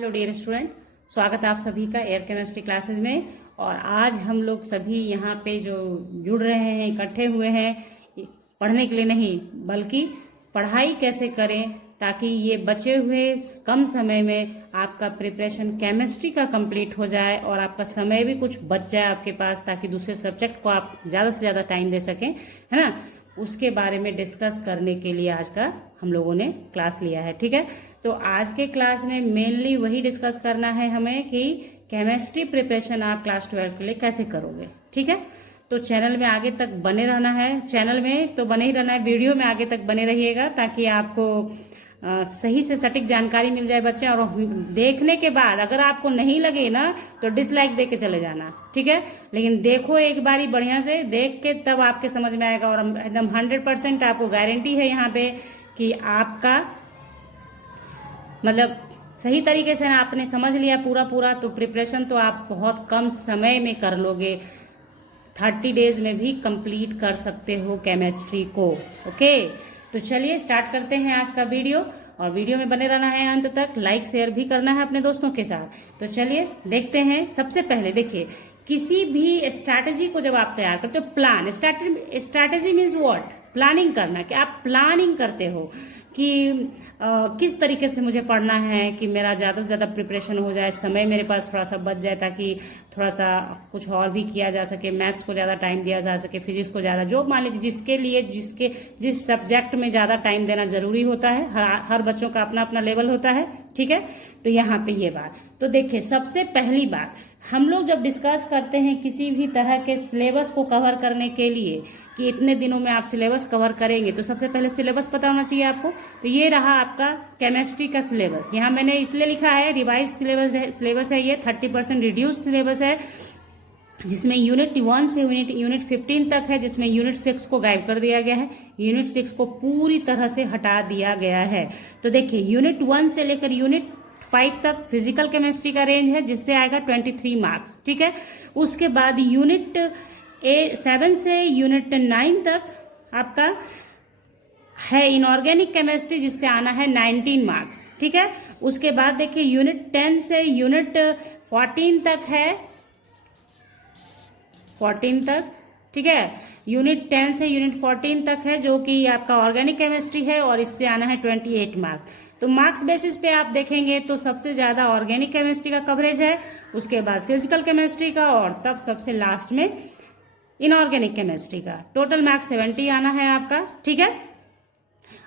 Hello dear student, स्वागत है आप सभी का एयर केमिस्ट्री क्लासेस में। और आज हम लोग सभी यहाँ पे जो जुड़ रहे हैं, इकट्ठे हुए हैं पढ़ने के लिए नहीं, बल्कि पढ़ाई कैसे करें ताकि ये बचे हुए कम समय में आपका प्रिपरेशन केमिस्ट्री का कंप्लीट हो जाए और आपका समय भी कुछ बच जाए आपके पास, ताकि दूसरे सब्जेक्ट को आप ज़्यादा से ज़्यादा टाइम दे सकें, है ना। उसके बारे में डिस्कस करने के लिए आज का हम लोगों ने क्लास लिया है, ठीक है। तो आज के क्लास में मेनली वही डिस्कस करना है हमें कि केमिस्ट्री प्रिपरेशन आप क्लास 12 के लिए कैसे करोगे, ठीक है। तो चैनल में आगे तक बने रहना है, चैनल में तो बने ही रहना है, वीडियो में आगे तक बने रहिएगा ताकि आपको सही से सटीक जानकारी मिल जाए बच्चे। और देखने के बाद अगर आपको नहीं लगे ना तो डिसलाइक दे के चले जाना, ठीक है। लेकिन देखो एक बारी बढ़िया से देख के, तब आपके समझ में आएगा। और एकदम 100% आपको गारंटी है यहाँ पे कि आपका मतलब सही तरीके से ना आपने समझ लिया पूरा तो प्रिपरेशन तो आप बहुत कम समय में कर लोगे, 30 डेज में भी कंप्लीट कर सकते हो केमिस्ट्री को। ओके, तो चलिए स्टार्ट करते हैं आज का वीडियो। और वीडियो में बने रहना है अंत तक, लाइक शेयर भी करना है अपने दोस्तों के साथ। तो चलिए देखते हैं। सबसे पहले देखिए, किसी भी स्ट्रैटेजी को जब आप तैयार करते हो, plan strategy means what, planning करना, कि आप प्लानिंग करते हो कि किस तरीके से मुझे पढ़ना है कि मेरा ज़्यादा से ज़्यादा प्रिपरेशन हो जाए, समय मेरे पास थोड़ा सा बच जाए ताकि थोड़ा सा कुछ और भी किया जा सके, मैथ्स को ज़्यादा टाइम दिया जा सके, फिजिक्स को ज़्यादा, जो मान लीजिए जिसके लिए जिस सब्जेक्ट में ज़्यादा टाइम देना जरूरी होता है। हर बच्चों का अपना अपना लेवल होता है, ठीक है। तो यहाँ पे ये बात तो देखिए, सबसे पहली बात हम लोग जब डिस्कस करते हैं किसी भी तरह के सिलेबस को कवर करने के लिए कि इतने दिनों में आप सिलेबस कवर करेंगे, तो सबसे पहले सिलेबस पता होना चाहिए आपको। तो ये रहा आपका केमिस्ट्री का सिलेबस। यहाँ मैंने इसलिए लिखा है रिवाइज सिलेबस है, ये 30% रिड्यूस्ड सिलेबस है, जिसमें यूनिट 1 से यूनिट 15 तक है, जिसमें यूनिट 6 को गायब कर दिया गया है, यूनिट 6 को पूरी तरह से हटा दिया गया है। तो देखिए, यूनिट 1 से लेकर यूनिट 5 तक फिजिकल केमिस्ट्री का रेंज है, जिससे आएगा 23 मार्क्स, ठीक है। उसके बाद यूनिट 7 से यूनिट 9 तक आपका है इनऑर्गेनिक केमिस्ट्री, जिससे आना है 19 मार्क्स, ठीक है। उसके बाद देखिए, यूनिट 10 से यूनिट 14 तक है, 14 तक, ठीक है। यूनिट 10 से यूनिट 14 तक है, जो कि आपका ऑर्गेनिक केमिस्ट्री है, और इससे आना है 28 मार्क्स। तो मार्क्स बेसिस पे आप देखेंगे तो सबसे ज्यादा ऑर्गेनिक केमिस्ट्री का कवरेज है, उसके बाद फिजिकल केमिस्ट्री का, और तब सबसे लास्ट में इनऑर्गेनिक केमिस्ट्री का। टोटल मार्क्स 70 आना है आपका, ठीक है।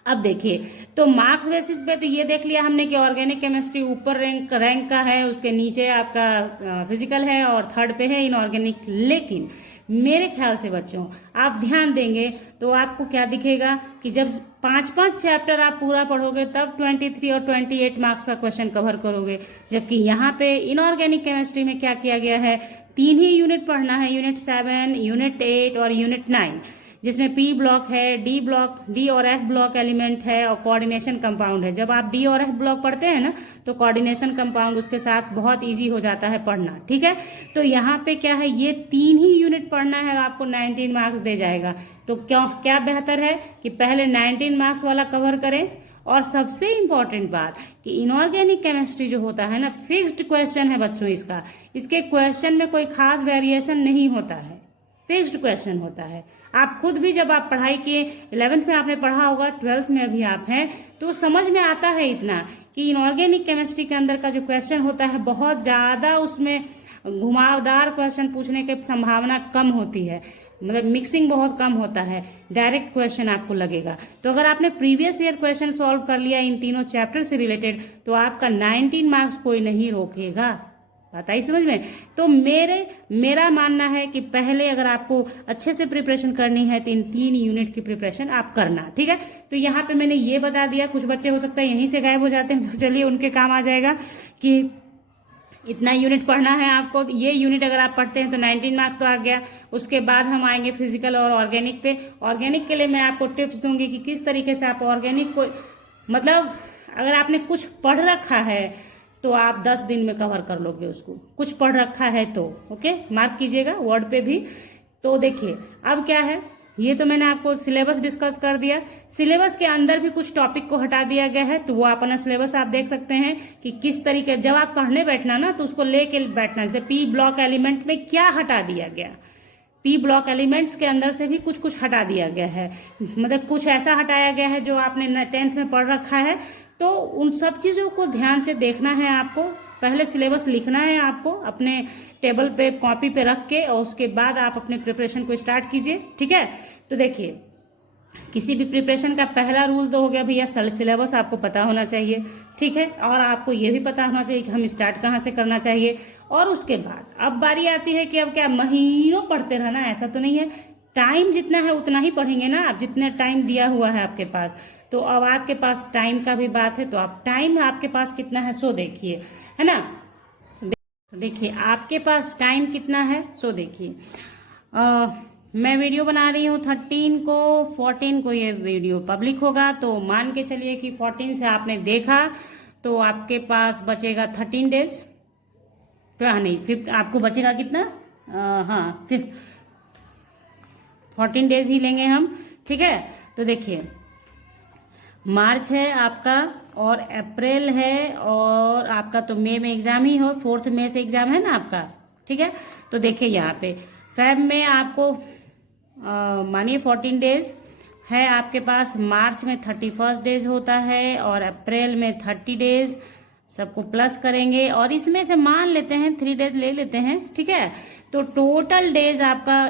अब देखिए, तो मार्क्स बेसिस पे तो ये देख लिया हमने कि ऑर्गेनिक केमिस्ट्री ऊपर रैंक का है, उसके नीचे आपका फिजिकल है, और थर्ड पे है इनऑर्गेनिक। लेकिन मेरे ख्याल से बच्चों, आप ध्यान देंगे तो आपको क्या दिखेगा कि जब 5-5 चैप्टर आप पूरा पढ़ोगे तब 23 और 28 मार्क्स का क्वेश्चन कवर करोगे। जबकि यहाँ पे इनऑर्गेनिक केमिस्ट्री में क्या किया गया है, 3 ही यूनिट पढ़ना है, यूनिट 7, यूनिट 8 और यूनिट 9, जिसमें पी ब्लॉक है, डी और एफ ब्लॉक एलिमेंट है, और कोऑर्डिनेशन कंपाउंड है। जब आप डी और एफ ब्लॉक पढ़ते हैं ना, तो कोऑर्डिनेशन कंपाउंड उसके साथ बहुत इजी हो जाता है पढ़ना, ठीक है। तो यहाँ पे क्या है, ये 3 ही यूनिट पढ़ना है, आपको 19 मार्क्स दे जाएगा। तो क्या बेहतर है कि पहले 19 मार्क्स वाला कवर करें। और सबसे इंपॉर्टेंट बात कि इनऑर्गेनिक केमिस्ट्री जो होता है ना, फिक्स्ड क्वेश्चन है बच्चों इसका, इसके क्वेश्चन में कोई खास वेरिएशन नहीं होता है, फिक्स्ड क्वेश्चन होता है। आप खुद भी जब आप पढ़ाई किए, 11th में आपने पढ़ा होगा, 12th में अभी आप हैं, तो समझ में आता है इतना कि इनऑर्गेनिक केमिस्ट्री के अंदर का जो क्वेश्चन होता है, बहुत ज्यादा उसमें घुमावदार क्वेश्चन पूछने की संभावना कम होती है, मतलब मिक्सिंग बहुत कम होता है, डायरेक्ट क्वेश्चन आपको लगेगा। तो अगर आपने प्रीवियस ईयर क्वेश्चन सॉल्व कर लिया इन तीनों चैप्टर से रिलेटेड, तो आपका 19 मार्क्स कोई नहीं रोकेगा। बात आई समझ में। तो मेरा मानना है कि पहले अगर आपको अच्छे से प्रिपरेशन करनी है तो इन 3 यूनिट की प्रिपरेशन आप करना, ठीक है। तो यहाँ पे मैंने ये बता दिया, कुछ बच्चे हो सकता है यहीं से गायब हो जाते हैं, तो चलिए उनके काम आ जाएगा कि इतना यूनिट पढ़ना है आपको। ये यूनिट अगर आप पढ़ते हैं तो 19 मार्क्स तो आ गया। उसके बाद हम आएंगे फिजिकल और ऑर्गेनिक पे। ऑर्गेनिक के लिए मैं आपको टिप्स दूंगी कि किस तरीके से आप ऑर्गेनिक को, मतलब अगर आपने कुछ पढ़ रखा है तो आप 10 दिन में कवर कर लोगे उसको, कुछ पढ़ रखा है तो। ओके, मार्क कीजिएगा वर्ड पे भी। तो देखिए, अब क्या है ये तो मैंने आपको सिलेबस डिस्कस कर दिया। सिलेबस के अंदर भी कुछ टॉपिक को हटा दिया गया है, तो वो अपना सिलेबस आप देख सकते हैं कि किस तरीके, जब आप पढ़ने बैठना ना तो उसको लेके बैठना। जैसे पी ब्लॉक एलिमेंट में क्या हटा दिया गया, पी ब्लॉक एलिमेंट्स के अंदर से भी कुछ कुछ हटा दिया गया है, मतलब कुछ ऐसा हटाया गया है जो आपने 10th में पढ़ रखा है। तो उन सब चीज़ों को ध्यान से देखना है आपको। पहले सिलेबस लिखना है आपको अपने टेबल पे, कॉपी पे रख के, और उसके बाद आप अपने प्रिपरेशन को स्टार्ट कीजिए। ठीक है, तो देखिए किसी भी प्रिपरेशन का पहला रूल तो हो गया भैया, सिलेबस आपको पता होना चाहिए। ठीक है, और आपको ये भी पता होना चाहिए कि हम स्टार्ट कहाँ से करना चाहिए। और उसके बाद अब बारी आती है कि अब क्या महीनों पढ़ते रहना, ऐसा तो नहीं है। टाइम जितना है उतना ही पढ़ेंगे ना आप, जितना टाइम दिया हुआ है आपके पास। तो अब आपके पास टाइम का भी बात है, तो आप टाइम आपके पास कितना है सो देखिए, है ना। देखिए आपके पास टाइम कितना है सो देखिए। मैं वीडियो बना रही हूँ 13 को, 14 को ये वीडियो पब्लिक होगा, तो मान के चलिए कि 14 से आपने देखा तो आपके पास बचेगा 13 डेज। तो नहीं, 5 आपको बचेगा कितना, हाँ 14 डेज ही लेंगे हम। ठीक है, तो देखिए मार्च है आपका और अप्रैल है, और आपका तो मई में एग्जाम ही हो, 4 मई से एग्जाम है ना आपका। ठीक है, तो देखिए यहाँ पे फेब में आपको मानिए 14 डेज है आपके पास, मार्च में 31 डेज होता है, और अप्रैल में 30 डेज, सबको प्लस करेंगे और इसमें से मान लेते हैं 3 डेज ले लेते हैं। ठीक है, तो टोटल डेज आपका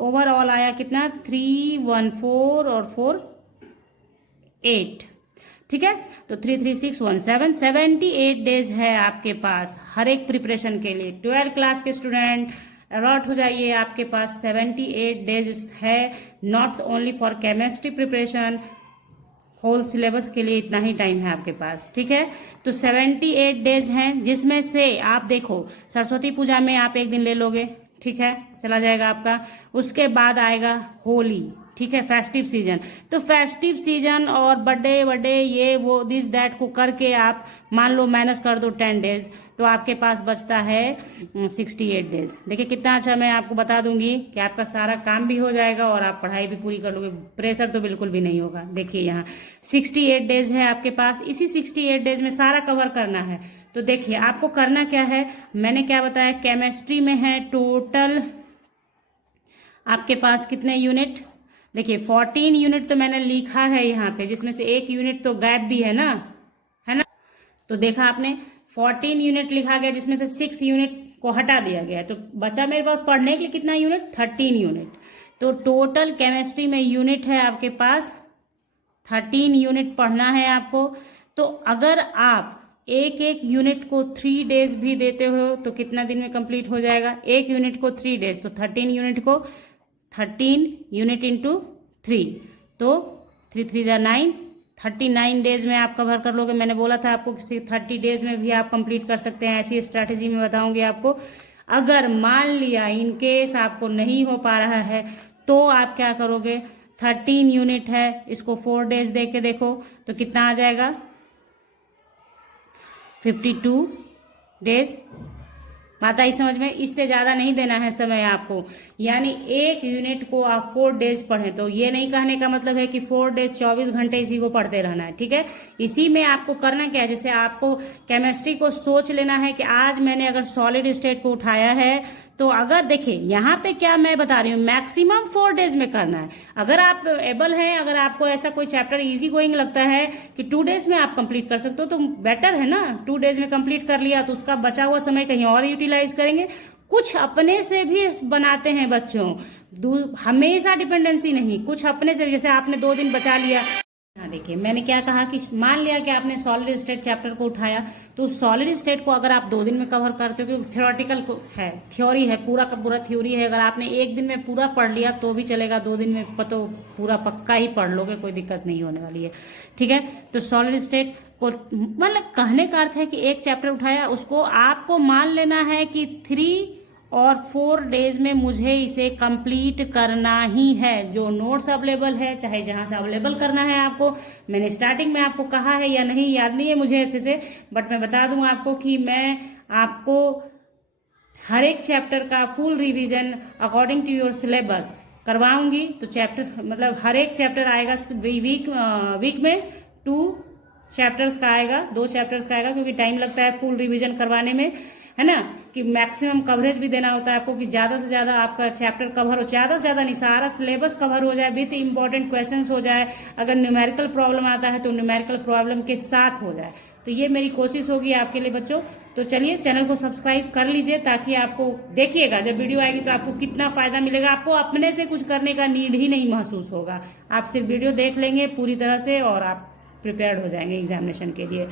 ओवरऑल आया कितना, 3, 1, 4 और 4, 8। ठीक है, तो 3, 3, 6, 1, 7, 78 डेज है आपके पास हर एक प्रिपरेशन के लिए। 12 क्लास के स्टूडेंट अलर्ट हो जाइए, आपके पास 78 डेज है, not only for chemistry preparation, whole syllabus के लिए इतना ही टाइम है आपके पास। ठीक है, तो 78 डेज हैं, जिसमें से आप देखो सरस्वती पूजा में आप एक दिन ले लोगे, ठीक है, चला जाएगा आपका। उसके बाद आएगा होली, ठीक है, फेस्टिव सीजन। तो फेस्टिव सीजन और बर्थडे ये वो दिस दैट को करके आप मान लो माइनस कर दो 10 डेज, तो आपके पास बचता है 68 डेज। देखिए कितना अच्छा, मैं आपको बता दूंगी कि आपका सारा काम भी हो जाएगा और आप पढ़ाई भी पूरी कर लोगे, प्रेशर तो बिल्कुल भी नहीं होगा। देखिए यहाँ 68 डेज है आपके पास, इसी 68 डेज में सारा कवर करना है। तो देखिए आपको करना क्या है, मैंने क्या बताया, केमिस्ट्री में है टोटल आपके पास कितने यूनिट, देखिए 14 यूनिट तो मैंने लिखा है यहाँ पे, जिसमें से एक यूनिट तो गैप भी है ना, है ना। तो देखा आपने 14 यूनिट लिखा गया, जिसमें से 6 यूनिट को हटा दिया गया, तो बचा मेरे पास पढ़ने के लिए कितना यूनिट, 13 यूनिट। तो टोटल केमिस्ट्री में यूनिट है आपके पास 13 यूनिट पढ़ना है आपको। तो अगर आप एक एक यूनिट को 3 डेज भी देते हो तो कितना दिन में कंप्लीट हो जाएगा, एक यूनिट को 3 डेज, तो 13 यूनिट को 13 यूनिट इंटू 3, तो 3 3 जा 9, 39 डेज में आप कवर कर लोगे। मैंने बोला था आपको कि 30 डेज में भी आप कंप्लीट कर सकते हैं, ऐसी स्ट्रैटेजी में बताऊंगी आपको। अगर मान लिया इन केस आपको नहीं हो पा रहा है तो आप क्या करोगे, 13 यूनिट है, इसको 4 डेज दे के देखो तो कितना आ जाएगा, 52 डेज। बात आई समझ में, इससे ज्यादा नहीं देना है समय आपको, यानी एक यूनिट को आप 4 डेज पढ़ें। तो ये नहीं कहने का मतलब है कि 4 डेज 24 घंटे इसी को पढ़ते रहना है, ठीक है। इसी में आपको करना क्या है, जैसे आपको केमिस्ट्री को सोच लेना है कि आज मैंने अगर सॉलिड स्टेट को उठाया है, तो अगर देखिए यहाँ पे क्या मैं बता रही हूँ, मैक्सिमम 4 डेज में करना है। अगर आप एबल हैं, अगर आपको ऐसा कोई चैप्टर इजी गोइंग लगता है कि 2 डेज में आप कंप्लीट कर सकते हो, तो बेटर है ना। 2 डेज में कंप्लीट कर लिया तो उसका बचा हुआ समय कहीं और यूटिलाइज करेंगे। कुछ अपने से भी बनाते हैं बच्चों, हमेशा डिपेंडेंसी नहीं, कुछ अपने से, जैसे आपने 2 दिन बचा लिया। हाँ देखिए मैंने क्या कहा कि मान लिया कि आपने सॉलिड स्टेट चैप्टर को उठाया, तो सॉलिड स्टेट को अगर आप 2 दिन में कवर करते हो, क्योंकि थ्योरेटिकल है, थ्योरी है, पूरा का पूरा थ्योरी है, अगर आपने 1 दिन में पूरा पढ़ लिया तो भी चलेगा, 2 दिन में तो पूरा पक्का ही पढ़ लोगे, कोई दिक्कत नहीं होने वाली है, ठीक है। तो सॉलिड स्टेट को मतलब कहने का अर्थ है कि एक चैप्टर उठाया, उसको आपको मान लेना है कि 3 और 4 डेज में मुझे इसे कंप्लीट करना ही है। जो नोट्स अवेलेबल है, चाहे जहां से अवेलेबल करना है आपको, मैंने स्टार्टिंग में आपको कहा है या नहीं याद नहीं है मुझे अच्छे से, बट मैं बता दूं आपको कि मैं आपको हर एक चैप्टर का full revision according to your syllabus करवाऊंगी तो चैप्टर मतलब हर एक चैप्टर आएगा वीक में 2 चैप्टर्स का आएगा, 2 चैप्टर्स का आएगा, क्योंकि टाइम लगता है फुल रिवीजन करवाने में, है ना, कि मैक्सिमम कवरेज भी देना होता है आपको कि ज्यादा से ज्यादा आपका चैप्टर कवर हो, ज्यादा से ज्यादा नहीं, सारा सिलेबस कवर हो जाए, विथ इंपॉर्टेंट क्वेश्चंस हो जाए, अगर न्यूमेरिकल प्रॉब्लम आता है तो न्यूमेरिकल प्रॉब्लम के साथ हो जाए। तो ये मेरी कोशिश होगी आपके लिए बच्चों। तो चलिए चैनल को सब्सक्राइब कर लीजिए, ताकि आपको देखिएगा जब वीडियो आएगी तो आपको कितना फायदा मिलेगा, आपको अपने से कुछ करने का नीड ही नहीं महसूस होगा, आप सिर्फ वीडियो देख लेंगे पूरी तरह से और आप प्रिपेयर्ड हो जाएंगे एग्जामिनेशन के लिए।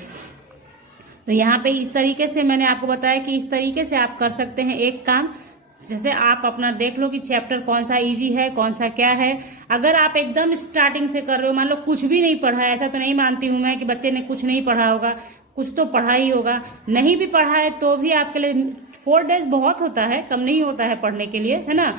तो यहाँ पे इस तरीके से मैंने आपको बताया कि इस तरीके से आप कर सकते हैं एक काम, जैसे आप अपना देख लो कि चैप्टर कौन सा इजी है, कौन सा क्या है। अगर आप एकदम स्टार्टिंग से कर रहे हो, मान लो कुछ भी नहीं पढ़ा है, ऐसा तो नहीं मानती हूं मैं कि बच्चे ने कुछ नहीं पढ़ा होगा, कुछ तो पढ़ा ही होगा, नहीं भी पढ़ा है तो भी आपके लिए 4 डेज बहुत होता है, कम नहीं होता है पढ़ने के लिए, है ना।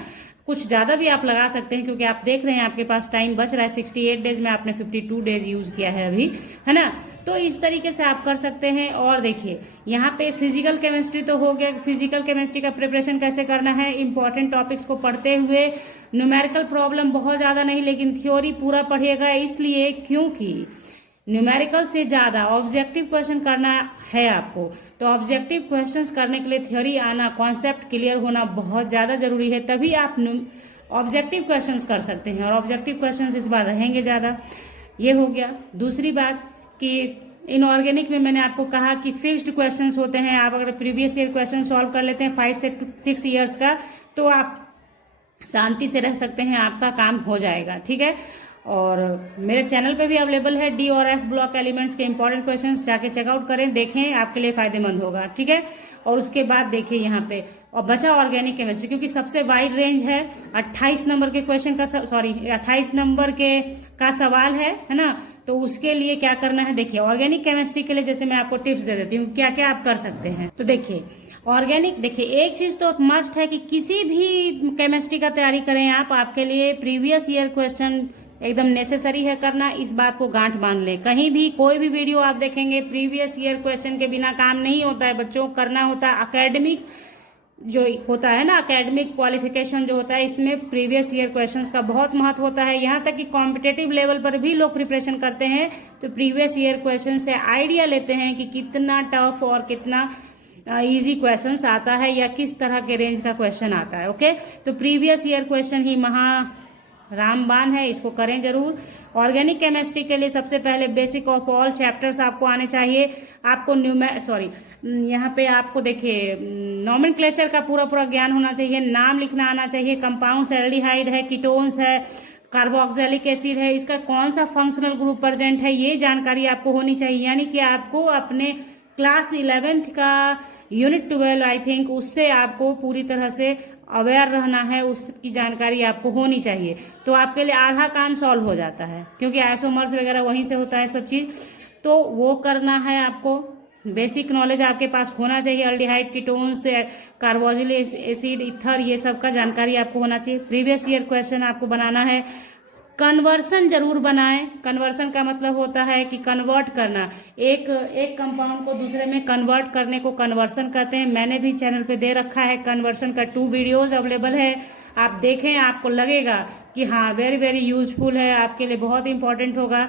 कुछ ज्यादा भी आप लगा सकते हैं, क्योंकि आप देख रहे हैं आपके पास टाइम बच रहा है, 68 डेज में आपने 52 डेज यूज किया है अभी, है ना। तो इस तरीके से आप कर सकते हैं। और देखिए यहाँ पे फिजिकल केमिस्ट्री तो हो गया, फिजिकल केमिस्ट्री का प्रिपरेशन कैसे करना है, इंपॉर्टेंट टॉपिक्स को पढ़ते हुए, न्यूमेरिकल प्रॉब्लम बहुत ज्यादा नहीं लेकिन थ्योरी पूरा पढ़िएगा, इसलिए क्योंकि न्यूमेरिकल से ज्यादा ऑब्जेक्टिव क्वेश्चन करना है आपको। तो ऑब्जेक्टिव क्वेश्चंस करने के लिए थ्योरी आना, कॉन्सेप्ट क्लियर होना बहुत ज्यादा जरूरी है, तभी आप ऑब्जेक्टिव क्वेश्चंस कर सकते हैं, और ऑब्जेक्टिव क्वेश्चंस इस बार रहेंगे ज्यादा। ये हो गया। दूसरी बात कि इनऑर्गेनिक में मैंने आपको कहा कि फिक्स्ड क्वेश्चंस होते हैं, आप अगर प्रीवियस ईयर क्वेश्चन सॉल्व कर लेते हैं 5 से 6 ईयर्स का, तो आप शांति से रह सकते हैं, आपका काम हो जाएगा, ठीक है। और मेरे चैनल पे भी अवेलेबल है डी और एफ ब्लॉक एलिमेंट्स के इंपॉर्टेंट क्वेश्चंस, जाके चेकआउट करें, देखें, आपके लिए फायदेमंद होगा, ठीक है। और उसके बाद देखिए यहाँ पे और बचा ऑर्गेनिक केमिस्ट्री, क्योंकि सबसे वाइड रेंज है, 28 नंबर के क्वेश्चन का 28 नंबर के का सवाल है ना। तो उसके लिए क्या करना है, देखिए ऑर्गेनिक केमिस्ट्री के लिए जैसे मैं आपको टिप्स दे देती हूँ क्या क्या आप कर सकते हैं। तो देखिए ऑर्गेनिक, देखिए एक चीज तो मस्ट है कि किसी भी केमिस्ट्री का तैयारी करें आप, आपके लिए प्रीवियस ईयर क्वेश्चन एकदम नेसेसरी है करना, इस बात को गांठ बांध ले। कहीं भी कोई भी वीडियो आप देखेंगे, प्रीवियस ईयर क्वेश्चन के बिना काम नहीं होता है बच्चों, करना होता है। एकेडमिक जो होता है ना, एकेडमिक क्वालिफिकेशन जो होता है, इसमें प्रीवियस ईयर क्वेश्चंस का बहुत महत्व होता है। यहाँ तक कि कॉम्पिटेटिव लेवल पर भी लोग प्रिपरेशन करते हैं तो प्रीवियस ईयर क्वेश्चन से आइडिया लेते हैं कि कितना टफ और कितना इजी क्वेश्चंस आता है, या किस तरह के रेंज का क्वेश्चन आता है। ओके, तो प्रीवियस ईयर क्वेश्चन ही रामबाण है, इसको करें जरूर। ऑर्गेनिक केमिस्ट्री के लिए सबसे पहले बेसिक ऑफ ऑल चैप्टर्स आपको आने चाहिए। आपको यहाँ पे आपको देखिए नॉमेनक्लेचर का पूरा ज्ञान होना चाहिए, नाम लिखना आना चाहिए, कंपाउंड्स, एल्डिहाइड है, कीटोन्स है, कार्बोक्सिलिक एसिड है, इसका कौन सा फंक्शनल ग्रुप प्रेजेंट है, ये जानकारी आपको होनी चाहिए। यानी कि आपको अपने क्लास 11th का यूनिट 12 आई थिंक, उससे आपको पूरी तरह से अवेयर रहना है, उसकी जानकारी आपको होनी चाहिए। तो आपके लिए आधा काम सॉल्व हो जाता है, क्योंकि आइसोमर्स वगैरह वहीं से होता है सब चीज, तो वो करना है आपको। बेसिक नॉलेज आपके पास होना चाहिए, aldehyde, ketones, carboxylic acid, ether, ये सब का जानकारी आपको होना चाहिए। प्रीवियस ईयर क्वेश्चन आपको बनाना है। कन्वर्सन जरूर बनाएं। कन्वर्सन का मतलब होता है कि कन्वर्ट करना, एक कंपाउंड को दूसरे में कन्वर्ट करने को कन्वर्सन कहते हैं। मैंने भी चैनल पे दे रखा है कन्वर्सन का 2 वीडियोस अवेलेबल है, आप देखें, आपको लगेगा कि हाँ वेरी वेरी यूजफुल है, आपके लिए बहुत इंपॉर्टेंट होगा।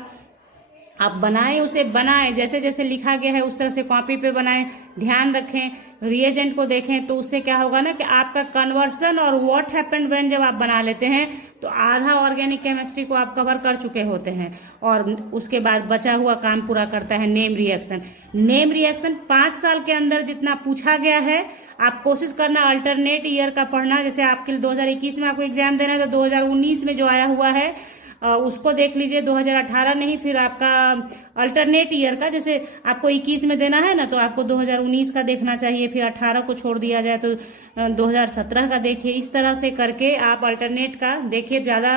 आप बनाएं, उसे बनाएं, जैसे जैसे लिखा गया है उस तरह से कॉपी पे बनाएं, ध्यान रखें, रिएजेंट को देखें, तो उससे क्या होगा ना कि आपका कन्वर्सन और व्हाट हैपेंड व्हेन जब आप बना लेते हैं तो आधा ऑर्गेनिक केमिस्ट्री को आप कवर कर चुके होते हैं। और उसके बाद बचा हुआ काम पूरा करता है नेम रिएक्शन। नेम रिएक्शन 5 साल के अंदर जितना पूछा गया है, आप कोशिश करना अल्टरनेट ईयर का पढ़ना। जैसे आपके 2021 में आपको एग्जाम देना है तो 2019 में जो आया हुआ है उसको देख लीजिए, 2018 नहीं, फिर आपका अल्टरनेट ईयर का, जैसे आपको 21 में देना है ना तो आपको 2019 का देखना चाहिए, फिर 18 को छोड़ दिया जाए तो 2017 का देखिए। इस तरह से करके आप अल्टरनेट का देखिए, ज्यादा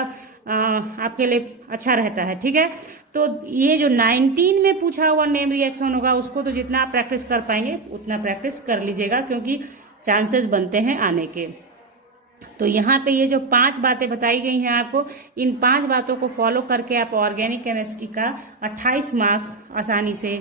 आपके लिए अच्छा रहता है, ठीक है। तो ये जो 19 में पूछा हुआ नेम रिएक्शन होगा उसको तो जितना आप प्रैक्टिस कर पाएंगे उतना प्रैक्टिस कर लीजिएगा, क्योंकि चांसेस बनते हैं आने के। तो यहाँ पे ये जो 5 बातें बताई गई हैं आपको, इन 5 बातों को फॉलो करके आप ऑर्गेनिक केमिस्ट्री का 28 मार्क्स आसानी से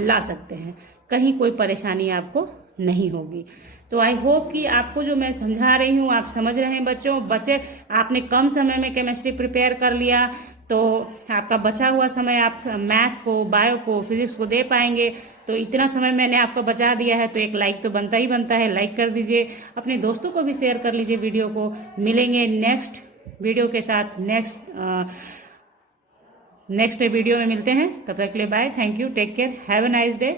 ला सकते हैं, कहीं कोई परेशानी आपको नहीं होगी। तो आई होप कि आपको जो मैं समझा रही हूँ आप समझ रहे हैं बच्चे आपने कम समय में केमिस्ट्री प्रिपेयर कर लिया तो आपका बचा हुआ समय आप मैथ को, बायो को, फिजिक्स को दे पाएंगे। तो इतना समय मैंने आपको बचा दिया है तो एक लाइक तो बनता ही बनता है, लाइक कर दीजिए, अपने दोस्तों को भी शेयर कर लीजिए वीडियो को। मिलेंगे नेक्स्ट वीडियो के साथ, नेक्स्ट वीडियो में मिलते हैं। तब तक के लिए bye, thank you, take care, have a nice day.